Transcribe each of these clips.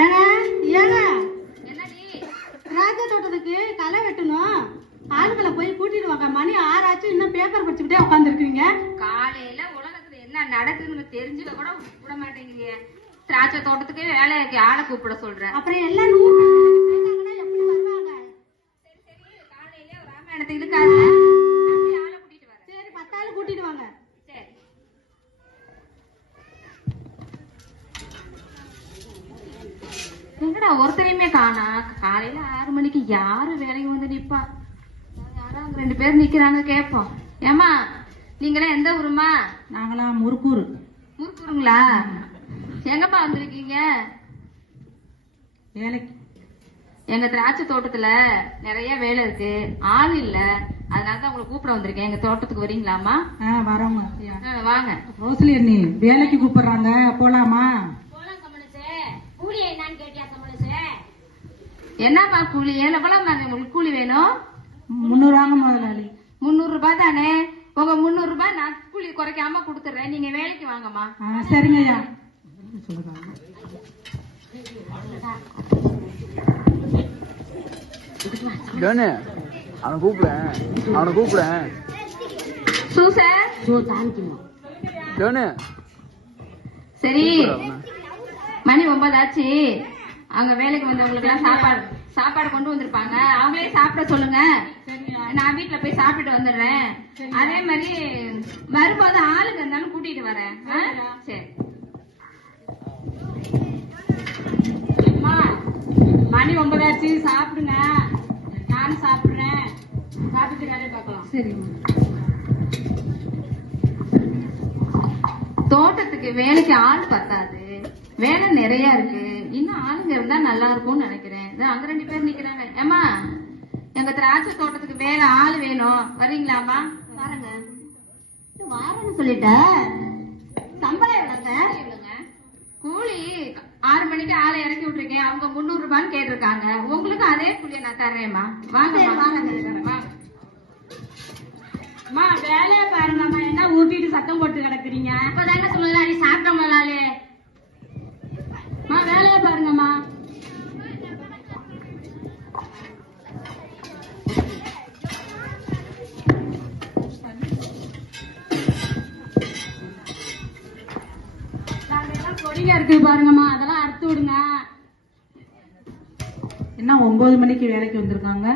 ஏங்க என்னடி? திராட்சை தோட்டத்துக்கு களை வெட்டணும். ஆளுங்களை போய் கூட்டிட்டு வாங்க. மணி ஆறாச்சும் இன்னும் பேப்பர் படிச்சுக்கிட்டே உட்காந்துருக்கீங்க காலையில உலகத்துல என்ன நடக்குதுன்னு தெரிஞ்சுக்க கூட விட மாட்டேங்கிறீங்க. திராட்சை தோட்டத்துக்கே வேலைக்கு ஆளை கூப்பிட சொல்றேன். அப்புறம் எல்லாம் நூறு எப்படி வருவாங்க? சரி சரி. காலையில ஒரு ராமாயணத்தை இருக்காது அப்படியே ஆளை கூட்டிட்டு வரேன் சரி பத்தாள் கூட்டிட்டு வாங்க சரி எங்கடா ஒருத்தரையுமே காணா காலையில ஆறு மணிக்கு யாரு வேலைக்கு வந்து நிப்பா? யாரோ அங்க ரெண்டு பேர் நிக்கிறாங்க கேப்போம். ஏமா நீங்களே எந்த ஊருமா நாங்களாம் முறுக்கூர். முறுக்குறீங்களா எங்கப்பா வந்திருக்கீங்க? வேலைக்கு. எங்க திராட்சை தோட்டத்துல நிறைய வேலை இருக்கு. ஆள் இல்ல. அதனால தான் உங்களை கூப்பிட வந்திருக்கேன். எங்க தோட்டத்துக்கு வரீங்களாமா வரோங்க. வாங்க. ரோஸ்லி வேலைக்கு கூப்பிடுறாங்க. போலாமா? என்னப்பா கூலி? எவ்வளவு உங்களுக்கு கூலி வேணும்? முந்நூறுவாங்க முதலாளி முந்நூறு ரூபாய் தானே? உங்க முந்நூறு ரூபாய் நான் கூலி குறைக்காம கொடுத்துறேன் நீங்க வேலைக்கு வாங்கம்மா. ஆ சரிங்க ஐயா. ஜோனு அவனை கூப்பிடேன் அவனை கூப்பிடேன் சூசர் ஜோனு சரி. மணி ஒன்பது அங்க வேலைக்கு வந்தவங்களுக்கு எல்லாம் சாப்பாடு சாப்பாடு கொண்டு வந்திருப்பாங்க. அவங்களே சாப்பிட சொல்லுங்க. நான் வீட்டுல போய் சாப்பிட்டு வந்துடுறேன். அதே மாதிரி வரும்போது ஆளுங்க இருந்தாலும் கூட்டிட்டு வரேன்? சரி. மணி ஒன்பதாச்சு. சாப்பிடுங்க. நானும் சாப்பிடுறேன். சாப்பிட்டு வேலையை பார்க்கலாம். சரி தோட்டத்துக்கு வேலைக்கு ஆள் பத்தாது. வேலை நிறைய இருக்கு. இருந்தா நல்லா இருக்கும்னு நினைக்கிறேன் அங்க ரெண்டு பேர் நிக்கிறாங்க. ஏமா எங்க திராட்சை தோட்டத்துக்கு வேலை ஆள் வேணும். வரீங்களாமா வரேங்க. வாரேன்னு சொல்லிட்ட. சம்பளம் எவ்வளோங்க. கூலி ஆறு மணிக்கு ஆளை இறக்கி விட்டுருக்கேன். அவங்க முந்நூறு ரூபான்னு கேட்டிருக்காங்க. உங்களுக்கு அதே கூலியை நான் தர்றேன்மா வாங்க வாங்க. அம்மா வேலையை பாருங்கம்மா. என்ன ஊட்டிட்டு சத்தம் போட்டு கிடக்குறீங்க? இப்பதானே முதலாளி சாப்பிட்ட முதலாளி. அம்மா வேலையை பாருங்கம்மா. நாங்கெல்லாம் கொடிங்க இருக்கு பாருங்கம்மா. அதெல்லாம் அறுத்து விடுங்க. என்ன ஒன்பது மணிக்கு வேலைக்கு வந்திருக்காங்க?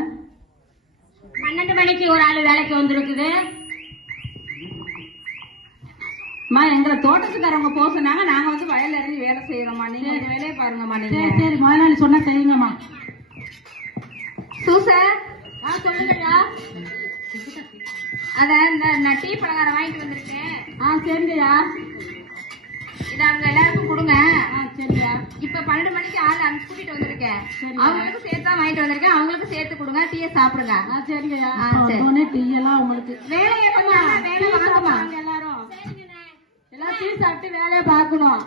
பன்னெண்டு மணிக்கு ஒரு ஆள் வேலைக்கு வந்திருக்குது. அம்மா எங்களை தோட்டத்துக்காரவங்க போக சொன்னாங்க. நாங்க வந்து வயல்ல இறங்கி வேலை செய்யறோம்மா நீங்க உங்க வேலையை பாருங்கம்மா நீங்க. சரி சரி. முதலாளி சொன்னா செய்யுங்கம்மா சூசர் ஆ சொல்லுங்கய்யா அத இந்த நான் டீ பலகாரம் வாங்கிட்டு வந்திருக்கேன். ஆ சரிங்கய்யா இத அவங்க எல்லாருக்கும் கொடுங்க. இப்ப பன்னெண்டு மணிக்கு ஆள் அனுப்பி கூட்டிட்டு வந்திருக்கேன். சரிங்க. அவங்களுக்கு சேர்த்து தான் வாங்கிட்டு வந்திருக்கேன். அவங்களுக்கு சேர்த்து கொடுங்க. டீயை சாப்பிடுங்க. ஆ சரிங்கய்யா ஆ, சரி. உடனே டீ எல்லாம் உங்களுக்கு வேலையை கொஞ்சம் வேலை வாங்கம்மா வாங்க எல்லாரும். எல்லாம் டீ சாப்பிட்டு வேலையை பார்க்கணும்.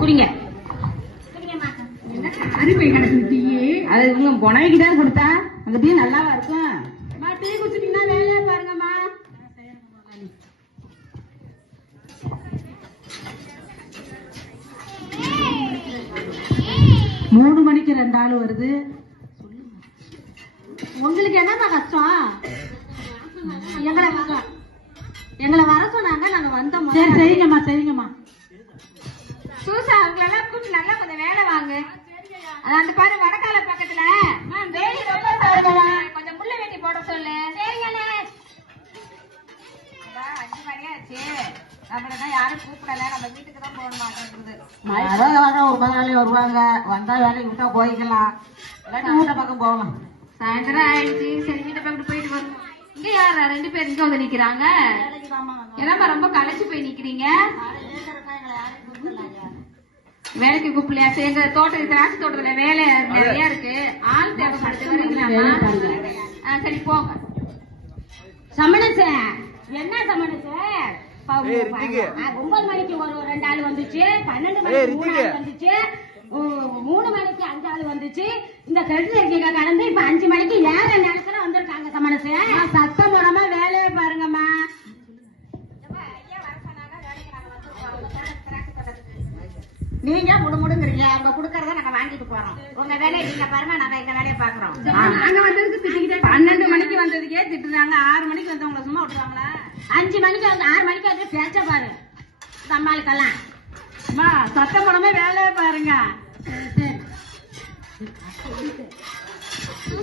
குடிங்க. அது இவங்க புனவைக்கு தான் கொடுத்தா? அந்த டீ நல்லாவா இருக்கும்? டீ குடிச்சிட்டீங்கன்னா வேலையை பாருங்கம்மா. மூணு மணிக்கு ரெண்டு ஆள் வருது. உங்களுக்கு என்னம்மா கஷ்டம்? எங்களை வர- எங்களை வர சொன்னாங்க நாங்க வந்தோம். சரி சரிங்கம்மா சரிங்கம்மா சூசா அவங்களெல்லாம் கூப்பிட்டு நல்லா கொஞ்சம் வேலை வாங்க. அது அந்த பாரு வடக்கால பக்கத்துல. வேலி ரொம்ப கொஞ்சம் முள்ள வெட்டி போட சொல்லு. அஞ்சு மணி ஆச்சு. நம்மளதான் யாரும் கூப்பிடல. நம்ம வீட்டுக்கு தான் போக மாட்டேங்குது ஒரு வருவாங்க. வந்தா வேலைக்கு விட்டா போய்க்கலாம். இல்லாட்டி வீட்டை பக்கம் போகலாம் சாயந்தரம் ஆயிடுச்சு. சரி வீட்டை பக்கத்து போயிட்டு வருவோம் இங்க யாரா ரெண்டு பேர் இங்க வந்து நிக்கிறாங்க. என்னப்பா ரொம்ப களைச்சு போய் நிக்கிறீங்க? வேலைக்கு கூப்பிடலையா? சரி எங்க தோட்ட திராட்சை தோட்டத்துல வேலை நிறைய இருக்கு. ஆள் தேவைப்படுது. வரீங்களாமா சரி போங்க. சமணச என்ன சமணச ஏய், ரித்திக்கு. ஒன்பது மணிக்கு ஒரு ரெண்டு ஆள் வந்துச்சு. பன்னெண்டு மணிக்கு மூணு. ஆள் வந்துச்சு. மூணு மணிக்கு அஞ்சாவது வந்துச்சு. இந்த கெடுத்து இருக்கீங்க கலந்து இப்ப அஞ்சு மணிக்கு ஏற நேரத்துல வந்திருக்காங்க கமலசு சத்தம் போடாம வேலையை பாருங்கம்மா நீங்க முடுமுடுங்கிறீங்க அவங்க குடுக்கறத நாங்க வாங்கிட்டு போறோம். உங்க வேலையை நீங்க பாருங்க நாங்க எங்க வேலையை பாக்குறோம் நாங்க வந்ததுக்கு திட்டிக்கிட்டே பன்னெண்டு மணிக்கு வந்ததுக்கே திட்டுறாங்க ஆறு மணிக்கு வந்தவங்கள சும்மா விட்டுருவாங்களா? அஞ்சு மணிக்கு வந்து ஆறு மணிக்கு வந்து பேச்ச பாரு. சமாளிக்கலாம் அம்மா சத்தம் போடாம வேலையை பாருங்க.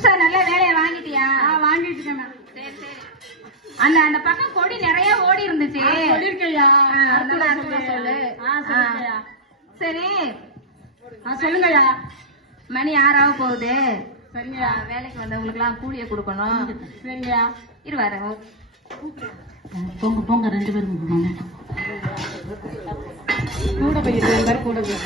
சார் நல்ல வேலையை வாங்கிட்டியா? வாங்கிட்டு இருக்கேன் அந்த அந்த பக்கம் கொடி நிறைய ஓடி இருந்துச்சு சொல்லிருக்கையா ஆ, அதனால அறுத்துட சொல்லு. ஆ சொல்லிருக்கையா சரி ஆ சொல்லுங்கய்யா. மணி ஆறாக போகுது. சரிங்கய்யா. வேலைக்கு வந்தவங்களுக்கு எல்லாம் கூலிய கொடுக்கணும். சரிங்கய்யா. இரு வரேன் போங்க போங்க. ரெண்டு பேரும் போங்க. கூட போய் கூட போய்.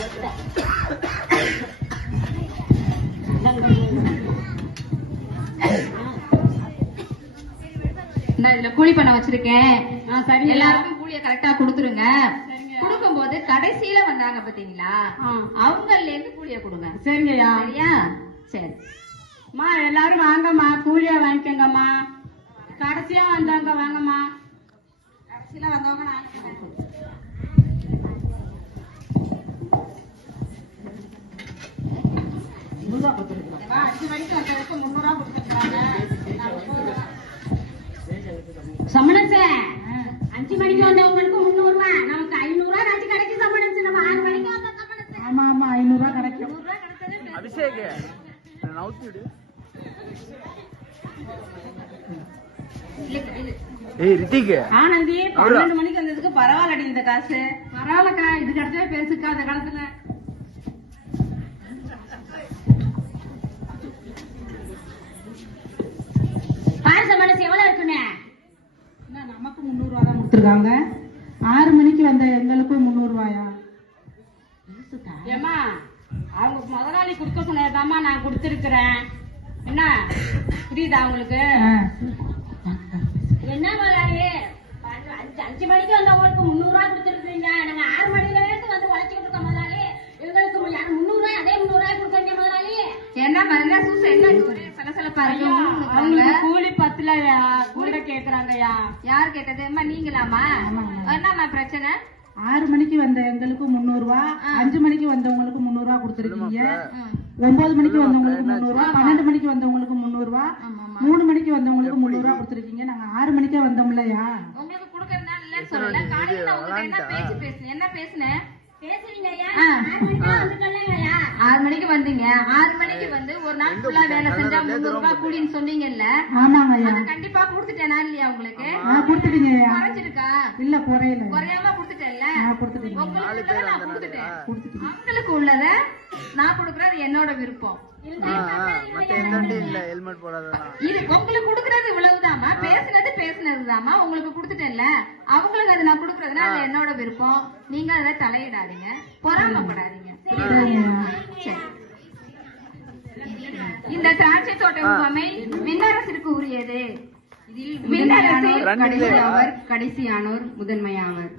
இந்த இதுல கூலி பண்ண வச்சிருக்கேன். எல்லாருக்கும் கூலிய கரெக்டா கொடுத்துருங்க. கொடுக்கும்போது கடைசியில வந்தாங்க பாத்தீங்களா ஆ. அவங்கள்ல இருந்து கூலிய கொடுங்க. சரிங்கய்யா. சரியா? சரி. அம்மா எல்லாரும் வாங்கம்மா. கூலியா வாங்கிக்கோங்கம்மா. கடைசியா வந்தவங்க வாங்கம்மா. கடைசியில வந்தவங்க நான் அஞ்சு மணிக்கு வந்ததுக்கு கொடுத்துருக்காங்க அஞ்சு மணிக்கு வந்தவங்களுக்கு முந்நூறு ரூபா நமக்கு ஐநூறு ரூபா ராஜி கிடைக்கும் சமணசு நம்ம ஆறு மணிக்கு வந்த சமணசு ஆமா ஆமா ஐநூறு ரூபா கிடைக்கும் நூறு ரூபாய் ஏய் ரித்திக். ஆனந்தி? பன்னெண்டு மணிக்கு வந்ததுக்கு பரவாயில்லடி இந்த காசு. பரவாயில்லக்கா இது கிடைச்சவே பேசுக்கா அந்த காலத்துல. பாரச மனசு எவ்வளவு இருக்குன்னு நமக்கு முந்நூறு ரூபா தான் கொடுத்துருக்காங்க. ஆறு மணிக்கு வந்த எங்களுக்கும் முந்நூறு ரூபாயா ஏமா அவங்க முதலாளி கொடுக்க சொன்னதாம்மா நான் கொடுத்துருக்கிறேன். என்ன? புரியுதா உங்களுக்கு? என்ன முதலாளி? அஞ்சு- மணிக்கு வந்தவங்களுக்கு முந்நூறு ரூபாய் கொடுத்துருக்கீங்க நாங்க ஆறு மணில இருந்து வந்து உழைச்சிட்டு இருக்கோம் முதலாளி. எங்களுக்கு முந்நூறு ரூபாய் அதே முந்நூறு ரூபாய் கொடுக்குறீங்க முதலாளி. என்ன மருந்தா சூச என்ன சலசலப்பா இருக்கு அவங்களுக்கு. கூலி பத்தலையா கூட கேக்குறாங்கய்யா. யார் கேட்டது? அம்மா நீங்களாமா என்னம்மா பிரச்சனை? ஆறு மணிக்கு வந்த எங்களுக்கு முந்நூறு ரூபா அஞ்சு மணிக்கு வந்தவங்களுக்கு முந்நூறு ரூபா கொடுத்துருக்கீங்க. ஒன்பது மணிக்கு வந்தவங்களுக்கு முந்நூறு ரூபா பன்னெண்டு மணிக்கு வந்தவங்களுக்கு முந்நூறு ரூபா மூணு மணிக்கு வந்தவங்களுக்கு முந்நூறு ரூபா கொடுத்துருக்கீங்க. நாங்க ஆறு மணிக்கே வந்தோம்லையா உங்களுக்கு கொடுக்கறதுனால இல்லன்னு சொல்லல. காலையில உங்ககிட்ட என்ன பேச்சு பேசுனேன் என்ன பேசுனேன். ஆறு மணிக்கு வந்தீங்க. ஆறு மணிக்கு வந்து ஒரு நாள் ஃபுல்லா வேலை செஞ்சா முந்நூறு ரூபாய் கூலின்னு சொன்னீங்கல்ல? ஆமாங்க கண்டிப்பா கொடுத்துட்டேனா இல்லையா உங்களுக்கு? கொடுத்துட்டீங்க குறைஞ்சிருக்கா? இல்ல குறையல. குறையாம கொடுத்துட்டேன்ல? கொடுத்துட்டீங்க. உங்களுக்கு உள்ளதை? நான் கொடுக்கறது என்னோட விருப்பம். மத்த எந்த வண்டியும் இல்ல ஹெல்மெட் போடாததான் இது உங்களுக்கு கொடுக்கறது இவ்வளவுதாம்மா? பேசுனது பேசுனதுதாம்மா? உங்களுக்கு கொடுத்துட்டேன்ல. அவங்களுக்கு அது நான் கொடுக்கறதுனா அது என்னோட விருப்பம். நீங்க அதுல தலையிடாதீங்க. பொறாமப்படாதீங்க. சரி. இந்த திராட்சை தோட்ட முகாமை விண்ணரசிற்கு உரியது. இதில் கடைசியானோர் கடைசியானோர் முதன்மையாவர்